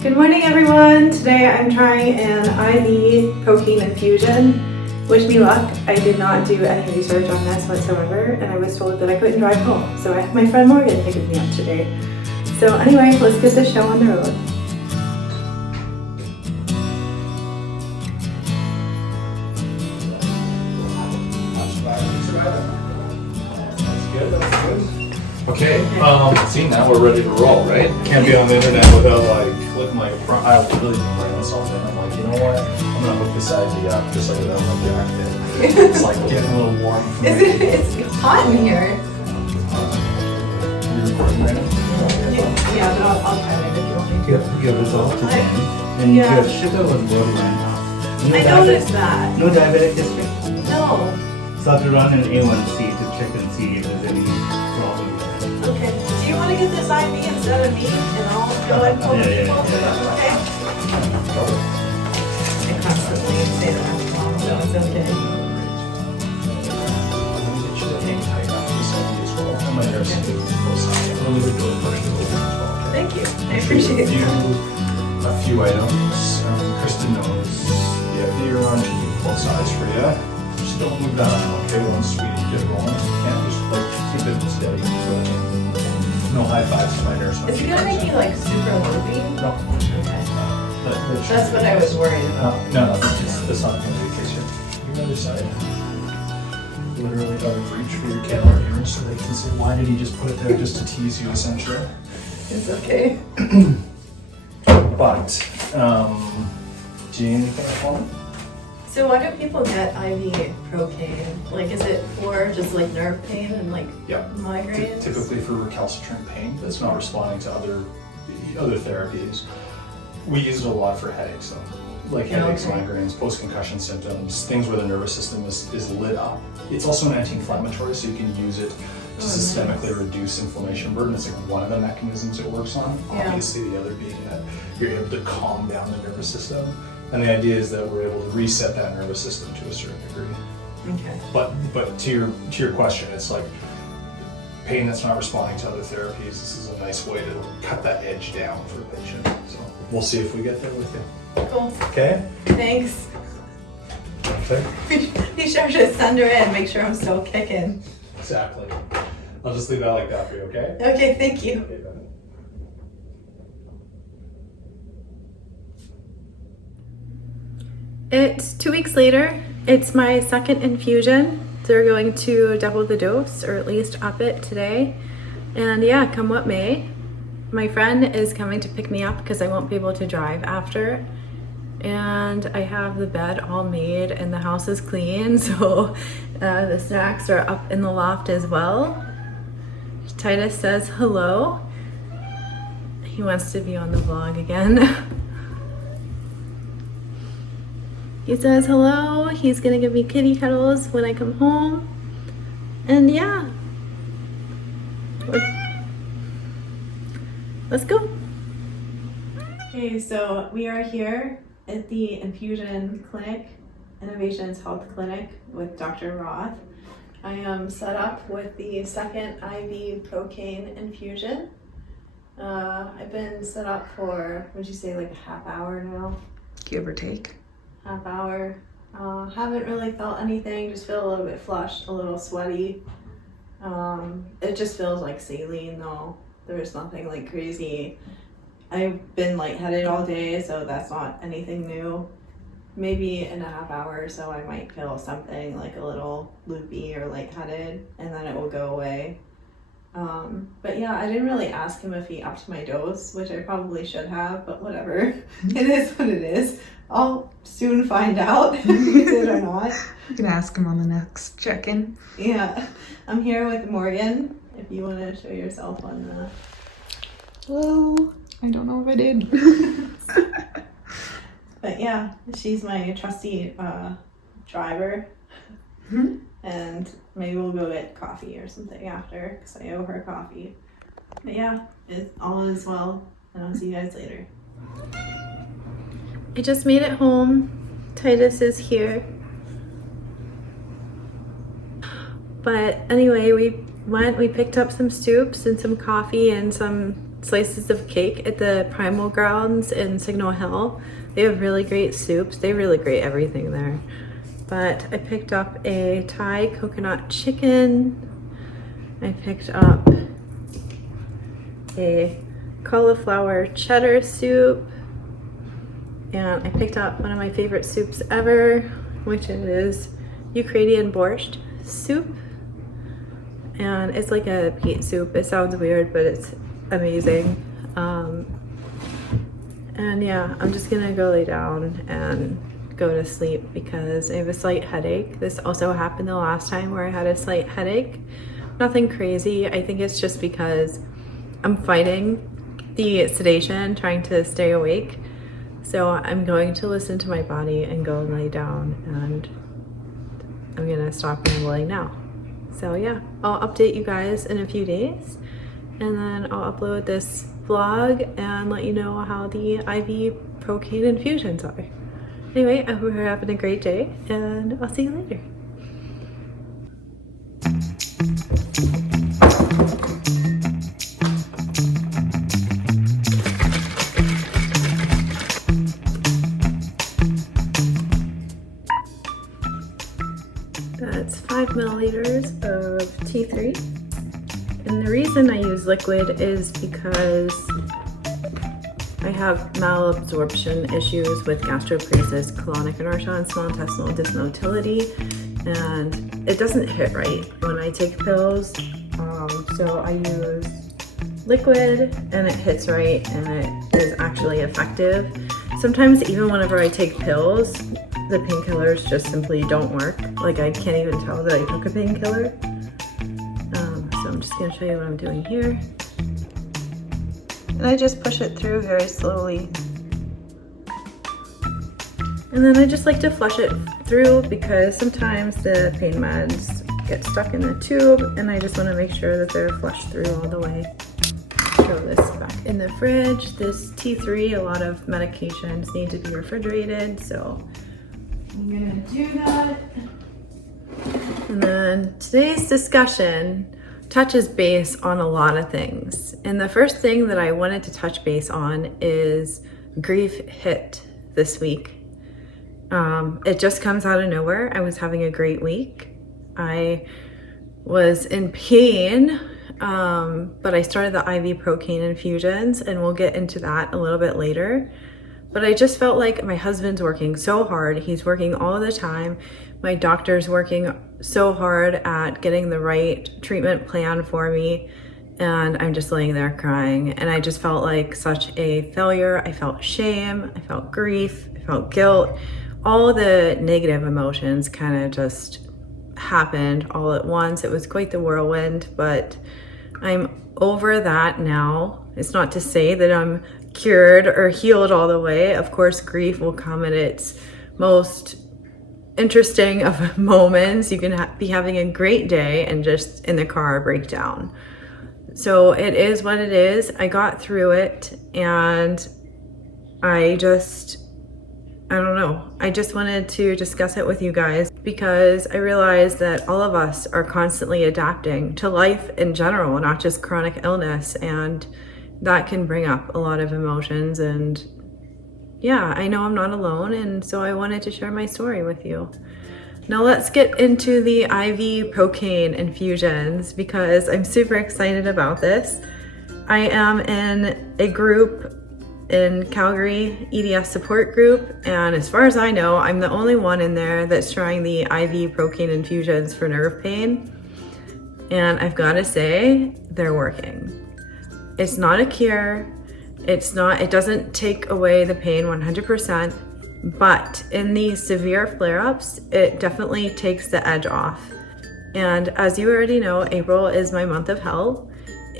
Good morning, everyone. Today I'm trying an IV Procaine Infusion. Wish me luck. I did not do any research on this whatsoever, and I was told that I couldn't drive home. So I have my friend Morgan picking me up today. So anyway, let's get this show on the road. Okay, see, now we're ready to roll, right? Can't be on the internet without like flipping like a front. I really been writing this all day. I'm like, you know what? I'm gonna hook this idea up just like without my jacket. It's like getting a little warm for me. It's hot in here. You recording right now? Yeah, but I'll try it if you want me to. Give us all to Jen. And Yeah. your sugar was low right now. I noticed that. No diabetic history. No. So I have to run an A1C to check and see if there's any problem with it. Okay. Do you want to get this IV instead of me, and I'll go and pull the Yeah. people? Okay. I constantly say that I'm wrong, so it's okay. Let me get you to hang tight after this idea as well. I'm gonna nurse you close eye. I'm gonna leave it to a person over as well. Okay? Thank you. I appreciate it. A few items. Kristen knows the FDA run should be full size for you. Just don't move that on, okay? Once we get rolling, you can't just like keep it steady. So no high fives to my nurse. Is it gonna make me like super loopy? No. Okay. That's what I was worried about. No, that's not going to be the case here. Your other side. Literally out of reach for your camera here, so they can say, why did he just put it there just to tease you, essentially? It's okay. But, do you need anything at home? So why do people get IV Procaine? Like, is it for just like nerve pain and like migraines? Typically for recalcitrant pain that's not responding to other therapies. We use it a lot for headaches though. Like headaches, migraines, post-concussion symptoms, things where the nervous system is lit up. It's also an anti-inflammatory, so you can use it to systemically reduce inflammation burden. It's like one of the mechanisms it works on. Yeah. Obviously the other being that you're able to calm down the nervous system. And the idea is that we're able to reset that nervous system to a certain degree. Okay. But to your question, it's like pain that's not responding to other therapies. This is a nice way to cut that edge down for a patient. So we'll see if we get there with you. Cool. Okay? Thanks. Okay. Be sure to send her in. Make sure I'm still kicking. Exactly. I'll just leave that like that for you, okay? Okay, thank you. Okay, bye. It's 2 weeks later. It's my second infusion. They're going to double the dose, or at least up it today. And yeah, come what may. My friend is coming to pick me up because I won't be able to drive after. And I have the bed all made and the house is clean, so the snacks are up in the loft as well. Titus says hello. He wants to be on the vlog again. He says hello. He's gonna give me kitty cuddles when I come home. And yeah. Let's go. Okay, so we are here at the infusion clinic, Innovations Health Clinic with Dr. Roth. I am set up with the second IV Procaine infusion. I've been set up for, would you say, like a half hour now? Give or take. Half hour. Haven't really felt anything, just feel a little bit flushed, a little sweaty. It just feels like saline though. There's nothing like crazy. I've been lightheaded all day, so that's not anything new. Maybe in a half hour or so I might feel something like a little loopy or lightheaded, and then it will go away. But yeah, I didn't really ask him if he upped my dose, which I probably should have, but whatever. It is what it is. I'll soon find out if he did or not. You can ask him on the next check-in. Yeah, I'm here with Morgan, if you want to show yourself on the... Hello. I don't know if I did. But yeah, she's my trusty driver. Hmm? And maybe we'll go get coffee or something after, because I owe her coffee. But yeah, all is well, and I'll see you guys later. I just made it home. Titus is here. But anyway, we picked up some soups and some coffee and some slices of cake at the Primal Grounds in Signal Hill. They have really great soups. They have really great everything there. But I picked up a Thai coconut chicken. I picked up a cauliflower cheddar soup. And I picked up one of my favorite soups ever, which is Ukrainian borscht soup. And it's like a peat soup. It sounds weird, but it's amazing. And yeah, I'm just gonna go lay down and go to sleep because I have a slight headache. This also happened the last time where I had a slight headache. Nothing crazy. I think it's just because I'm fighting the sedation, trying to stay awake. So I'm going to listen to my body and go lay down, and I'm gonna stop rambling now. So yeah, I'll update you guys in a few days, and then I'll upload this vlog and let you know how the IV Procaine infusions are. Anyway, I hope you're having a great day, and I'll see you later. That's 5 milliliters of T3. And the reason I use liquid is because I have malabsorption issues with gastroparesis, colonic inertia, and small intestinal dysmotility, and it doesn't hit right when I take pills. So I use liquid and it hits right and it is actually effective. Sometimes even whenever I take pills, the painkillers just simply don't work. Like I can't even tell that I took a painkiller. So I'm just gonna show you what I'm doing here. And I just push it through very slowly. And then I just like to flush it through because sometimes the pain meds get stuck in the tube and I just wanna make sure that they're flushed through all the way. Throw this back in the fridge. This T3, a lot of medications need to be refrigerated, so I'm gonna do that. And then today's discussion touches base on a lot of things. And the first thing that I wanted to touch base on is grief hit this week. It just comes out of nowhere. I was having a great week. I was in pain, but I started the IV Procaine Infusions, and we'll get into that a little bit later. But I just felt like my husband's working so hard. He's working all the time. My doctor's working so hard at getting the right treatment plan for me. And I'm just laying there crying. And I just felt like such a failure. I felt shame, I felt grief, I felt guilt. All the negative emotions kind of just happened all at once. It was quite the whirlwind, but I'm over that now. It's not to say that I'm cured or healed all the way. Of course, grief will come at its most interesting of moments. You can be having a great day and just in the car break down. So it is what it is. I got through it, and I don't know. I just wanted to discuss it with you guys because I realized that all of us are constantly adapting to life in general, not just chronic illness, and that can bring up a lot of emotions. And yeah, I know I'm not alone, and so I wanted to share my story with you. Now let's get into the IV Procaine infusions because I'm super excited about this. I am in a group in Calgary, hEDS support group, and as far as I know, I'm the only one in there that's trying the IV Procaine infusions for nerve pain. And I've got to say, they're working. It's not a cure. It doesn't take away the pain 100%, but in the severe flare-ups, it definitely takes the edge off. And as you already know, April is my month of hell,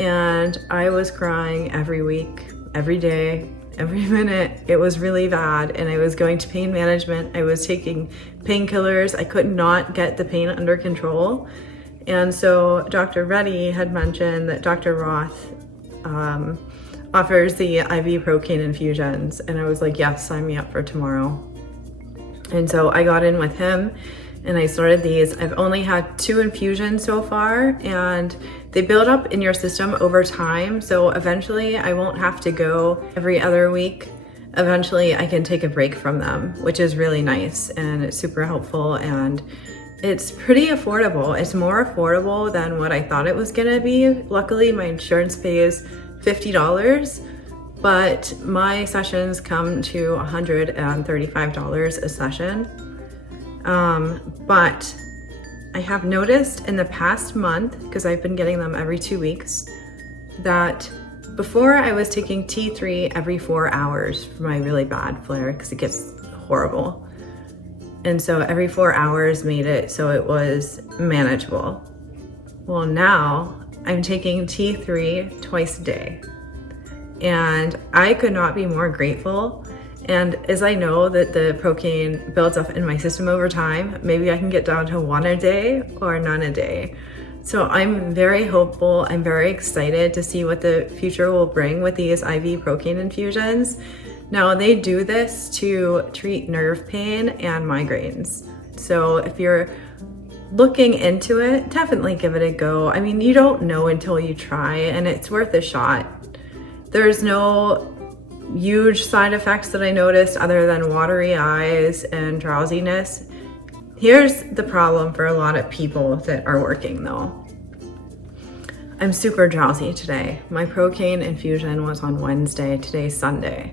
and I was crying every week, every day, every minute. It was really bad, and I was going to pain management. I was taking painkillers. I could not get the pain under control. And so Dr. Reddy had mentioned that Dr. Roth offers the IV Procaine infusions, and I was like, yes, sign me up for tomorrow. And so I got in with him, and I started these. I've only had 2 infusions so far, and they build up in your system over time. So eventually I won't have to go every other week. Eventually I can take a break from them, which is really nice, and it's super helpful, and it's pretty affordable. It's more affordable than what I thought it was gonna be. Luckily, my insurance pays $50, but my sessions come to $135 a session. But I have noticed in the past month, because I've been getting them every 2 weeks, that before I was taking T3 every 4 hours for my really bad flare, because it gets horrible. And so every 4 hours made it so it was manageable. Well, now I'm taking T3 twice a day, and I could not be more grateful. And as I know that the Procaine builds up in my system over time, maybe I can get down to 1 a day or none a day. So I'm very hopeful. I'm very excited to see what the future will bring with these IV Procaine infusions. Now, they do this to treat nerve pain and migraines. So if you're looking into it, definitely give it a go. I mean, you don't know until you try, and it's worth a shot. There's no huge side effects that I noticed other than watery eyes and drowsiness. Here's the problem for a lot of people that are working though. I'm super drowsy today. My Procaine infusion was on Wednesday, today's Sunday.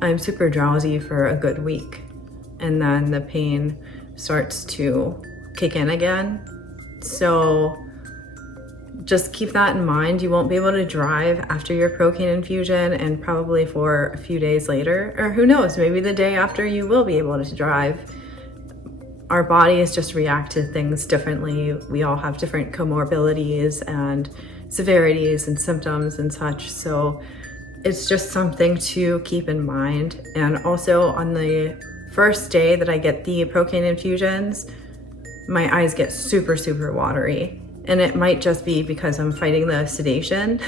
I'm super drowsy for a good week, and then the pain starts to kick in again. So just keep that in mind. You won't be able to drive after your Procaine infusion, and probably for a few days later, or who knows, maybe the day after you will be able to drive. Our bodies just react to things differently. We all have different comorbidities and severities and symptoms and such. So it's just something to keep in mind. And also on the first day that I get the Procaine infusions, my eyes get super, super watery. And it might just be because I'm fighting the sedation.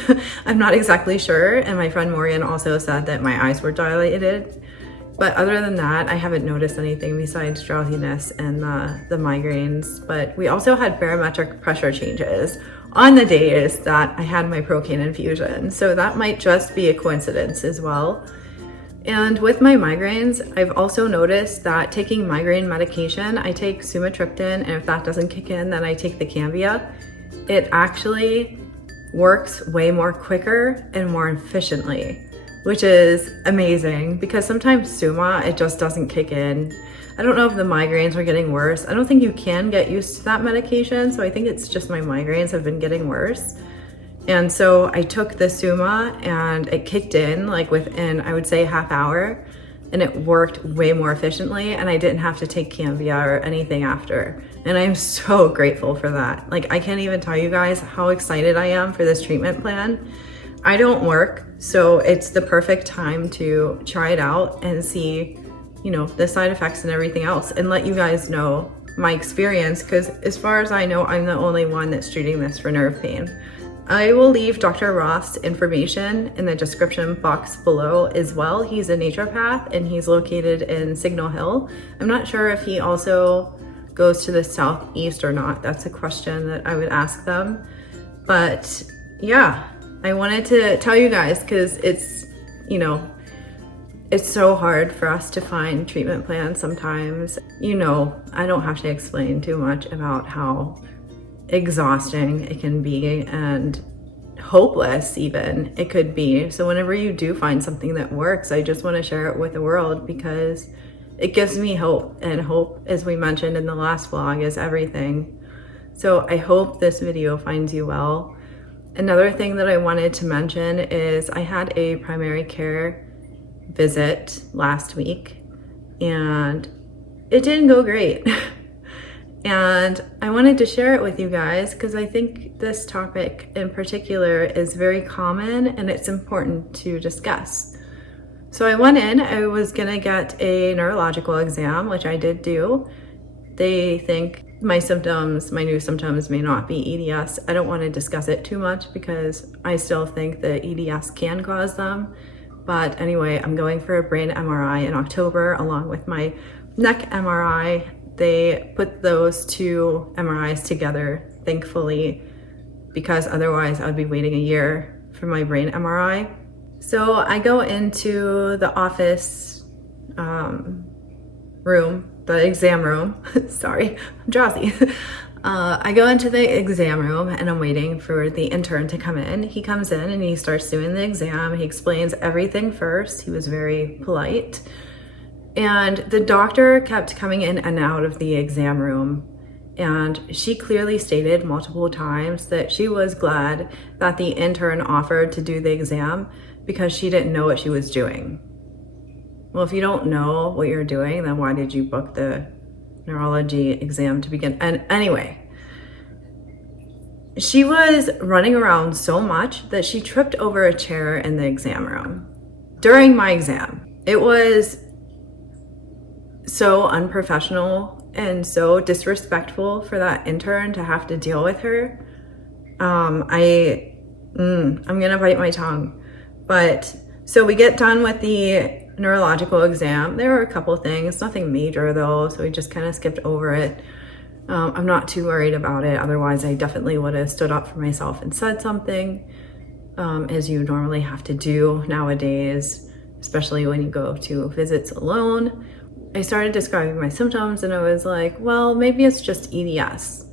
I'm not exactly sure. And my friend Morgan also said that my eyes were dilated. But other than that, I haven't noticed anything besides drowsiness and the migraines. But we also had barometric pressure changes on the days that I had my Procaine infusion. So that might just be a coincidence as well. And with my migraines, I've also noticed that taking migraine medication, I take sumatriptan, and if that doesn't kick in, then I take the Cambia. It actually works way more quicker and more efficiently, which is amazing, because sometimes Suma, it just doesn't kick in. I don't know if the migraines are getting worse. I don't think you can get used to that medication, so I think it's just my migraines have been getting worse. And so I took the Suma and it kicked in like within, I would say, half hour, and it worked way more efficiently, and I didn't have to take Cambia or anything after. And I'm so grateful for that. Like, I can't even tell you guys how excited I am for this treatment plan. I don't work, so it's the perfect time to try it out and see, you know, the side effects and everything else, and let you guys know my experience, because as far as I know, I'm the only one that's treating this for nerve pain. I will leave Dr. Roth's information in the description box below as well. He's a naturopath and he's located in Signal Hill. I'm not sure if he also goes to the southeast or not. That's a question that I would ask them. But yeah, I wanted to tell you guys, because it's, you know, it's so hard for us to find treatment plans sometimes. You know, I don't have to explain too much about how exhausting it can be and hopeless even it could be. So whenever you do find something that works, I just want to share it with the world, because it gives me hope, and hope, as we mentioned in the last vlog, is everything. So I hope this video finds you well. Another thing that I wanted to mention is I had a primary care visit last week and it didn't go great. And I wanted to share it with you guys because I think this topic in particular is very common and it's important to discuss. So I went in, I was gonna get a neurological exam, which I did do. They think my symptoms, my new symptoms, may not be EDS. I don't want to discuss it too much because I still think that EDS can cause them. But anyway, I'm going for a brain MRI in October along with my neck MRI they put those two MRIs together, thankfully, because otherwise I would be waiting a year for my brain MRI. So I go into the office room, the exam room. Sorry, I'm drowsy. I go into the exam room and I'm waiting for the intern to come in. He comes in and he starts doing the exam. He explains everything first. He was very polite. And the doctor kept coming in and out of the exam room. And she clearly stated multiple times that she was glad that the intern offered to do the exam because she didn't know what she was doing. Well, if you don't know what you're doing, then why did you book the neurology exam to begin? And anyway, she was running around so much that she tripped over a chair in the exam room during my exam. It was so unprofessional and so disrespectful for that intern to have to deal with her. I'm gonna bite my tongue. But so we get done with the neurological exam. There were a couple things, nothing major though, so we just kind of skipped over it. I'm not too worried about it. Otherwise, I definitely would have stood up for myself and said something, as you normally have to do nowadays, especially when you go to visits alone. I started describing my symptoms and I was like, well, maybe it's just EDS.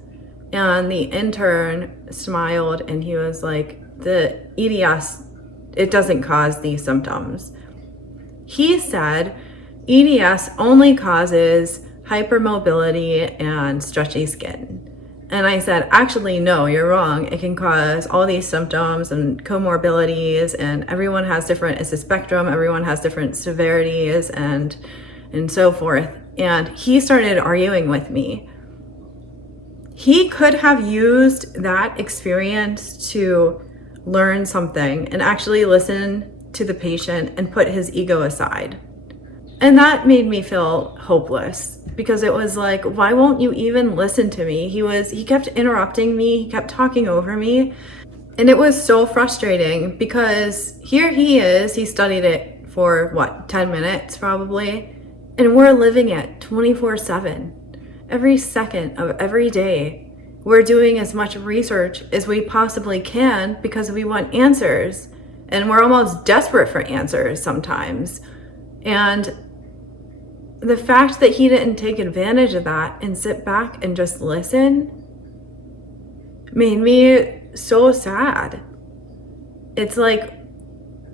And the intern smiled and he was like, the EDS, it doesn't cause these symptoms. He said EDS only causes hypermobility and stretchy skin. And I said, actually, no, you're wrong. It can cause all these symptoms and comorbidities, and everyone has different, it's a spectrum, everyone has different severities and so forth. And he started arguing with me. He could have used that experience to learn something and actually listen to the patient and put his ego aside. And that made me feel hopeless because it was like, why won't you even listen to me? He kept interrupting me, he kept talking over me. And it was so frustrating because here he is, he studied it for 10 minutes probably. And we're living it 24/7. Every second of every day, we're doing as much research as we possibly can because we want answers. And we're almost desperate for answers sometimes. And the fact that he didn't take advantage of that and sit back and just listen made me so sad. It's like,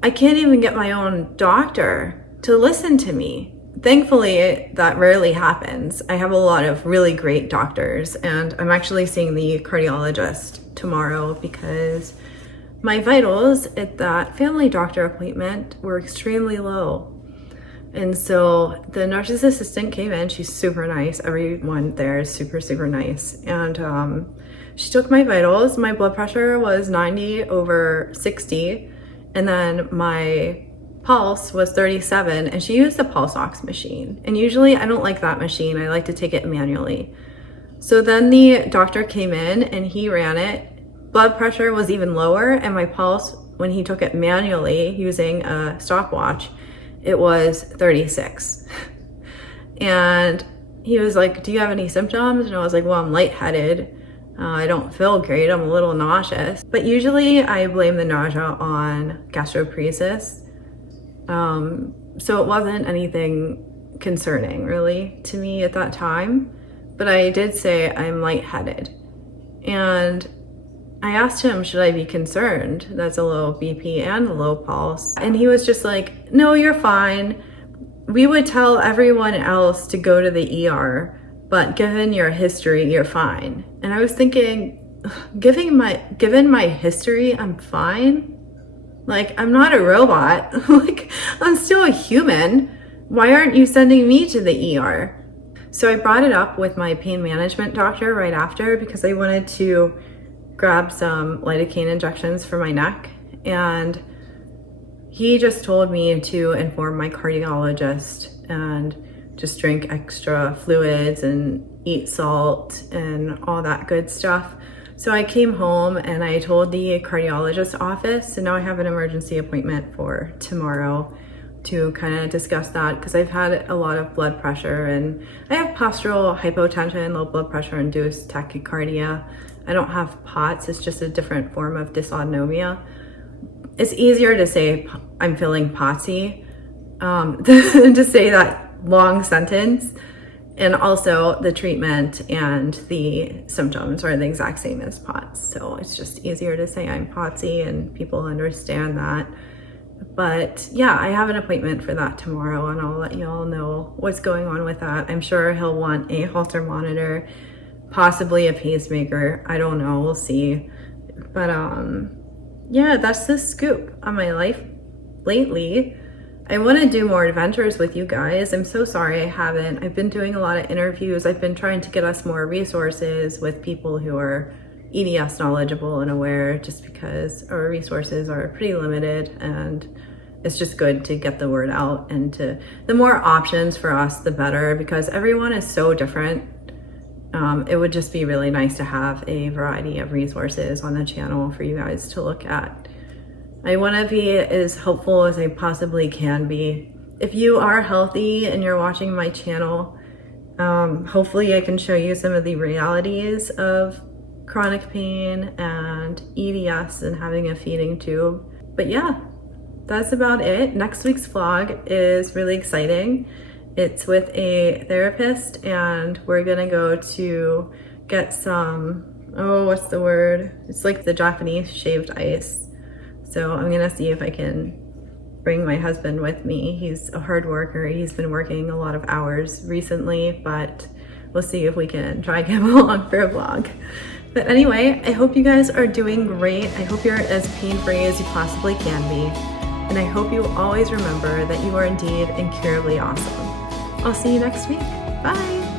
I can't even get my own doctor to listen to me. Thankfully, that rarely happens. I have a lot of really great doctors, and I'm actually seeing the cardiologist tomorrow because my vitals at that family doctor appointment were extremely low. And so the nurse's assistant came in. She's super nice. Everyone there is super, super nice. And she took my vitals. My blood pressure was 90/60. And then my pulse was 37, and she used a pulse ox machine. And usually I don't like that machine. I like to take it manually. So then the doctor came in and he ran it. Blood pressure was even lower, and my pulse, when he took it manually using a stopwatch, it was 36. And he was like, do you have any symptoms? And I was like, well, I'm lightheaded. I don't feel great. I'm a little nauseous. But usually I blame the nausea on gastroparesis. So it wasn't anything concerning really to me at that time. But I did say I'm lightheaded. And I asked him, should I be concerned? That's a low BP and a low pulse. And he was just like, no, you're fine. We would tell everyone else to go to the ER, but given your history, you're fine. And I was thinking, given my history, I'm fine. Like, I'm not a robot. Like, I'm still a human. Why aren't you sending me to the ER? So I brought it up with my pain management doctor right after because I wanted to grab some lidocaine injections for my neck, and he just told me to inform my cardiologist and just drink extra fluids and eat salt and all that good stuff. So I came home and I told the cardiologist's office, and now I have an emergency appointment for tomorrow to kind of discuss that because I've had a lot of blood pressure and I have postural hypotension, low blood pressure induced tachycardia. I don't have POTS, it's just a different form of dysautonomia. It's easier to say I'm feeling POTSy than to say that long sentence. And also the treatment and the symptoms are the exact same as POTS. So it's just easier to say I'm POTSy and people understand that. But yeah, I have an appointment for that tomorrow and I'll let you all know what's going on with that. I'm sure he'll want a Holter monitor, possibly a pacemaker. I don't know, we'll see. But yeah, that's the scoop on my life lately. I want to do more adventures with you guys. I'm so sorry I haven't. I've been doing a lot of interviews. I've been trying to get us more resources with people who are EDS knowledgeable and aware, just because our resources are pretty limited and it's just good to get the word out, and the more options for us, the better, because everyone is so different. It would just be really nice to have a variety of resources on the channel for you guys to look at. I want to be as helpful as I possibly can be. If you are healthy and you're watching my channel, hopefully I can show you some of the realities of chronic pain and EDS and having a feeding tube. But yeah, that's about it. Next week's vlog is really exciting. It's with a therapist and we're gonna go to get some, oh, what's the word? It's like the Japanese shaved ice. So I'm gonna see if I can bring my husband with me. He's a hard worker. He's been working a lot of hours recently, but we'll see if we can drag him along for a vlog. But anyway, I hope you guys are doing great. I hope you're as pain-free as you possibly can be. And I hope you always remember that you are indeed incurably awesome. I'll see you next week. Bye.